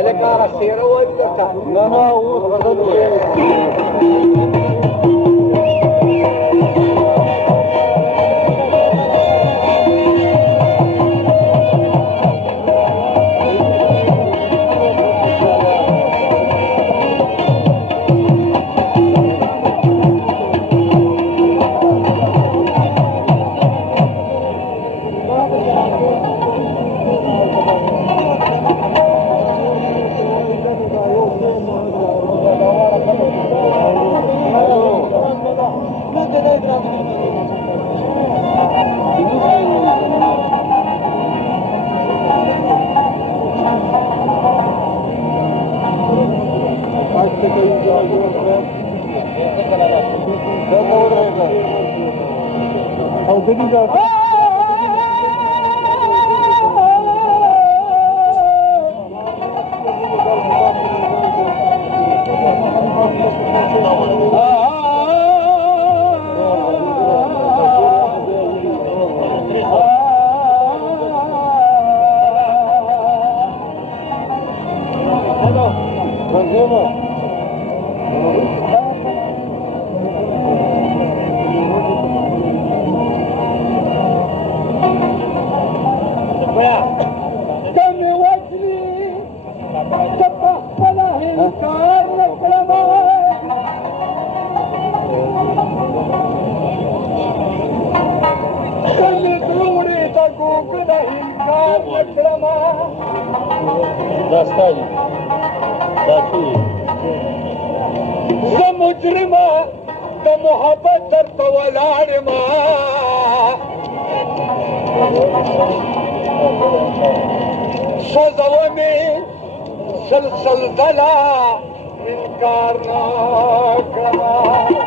لك السيرة ولا لا مجرمة ده محبت درته ولاړما سوزوني سلسلة انکار نه کړه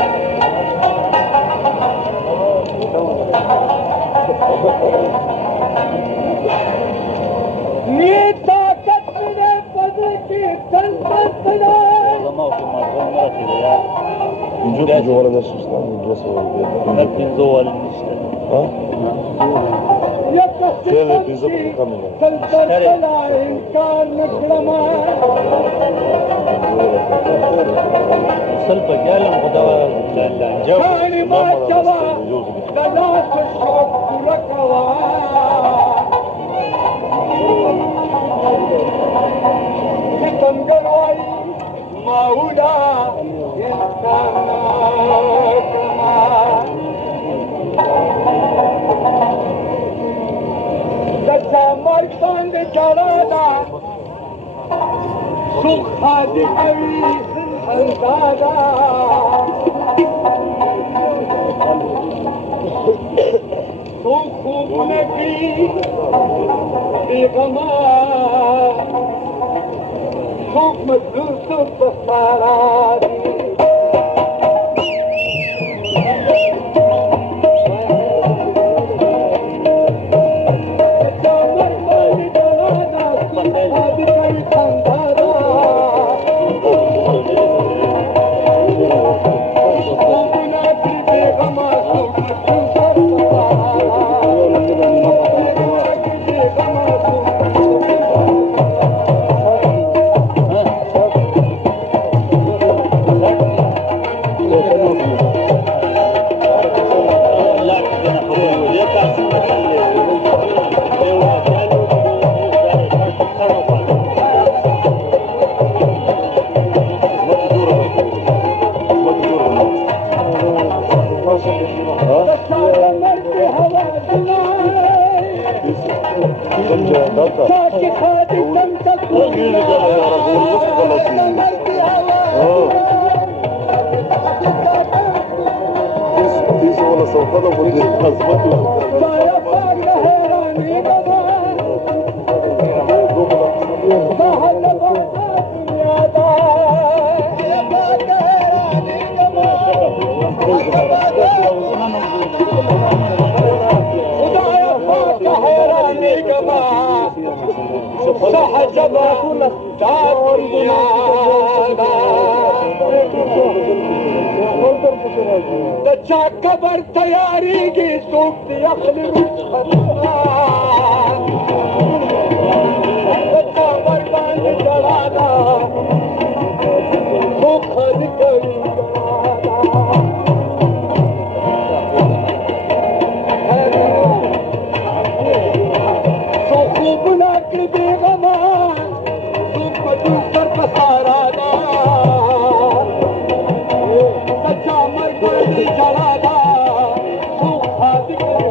दुनिया د چا قبر تیاریږي څوک دې اخلي رخصت د چا ورباندې ژړا ده څوک خالي کوي څوک خوبونه کړي بېغمه څوک په ټول سر په سارا ده د چا مرګ باندې ژړا ده څوک خالي کوي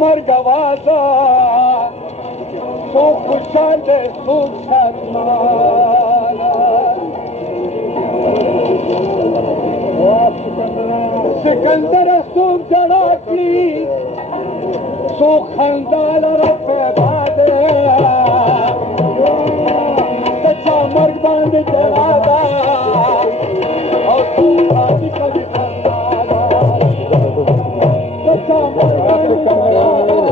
مرگ آوازا سوک خوشحال دے سوک شادمانا سکندر سوک جڑاکلی سوک خندال رب پیدا دے سچا مرگ باند جڑا دا اور سوک آدھی کبھی خندالا سچا مرگ باند جڑا دا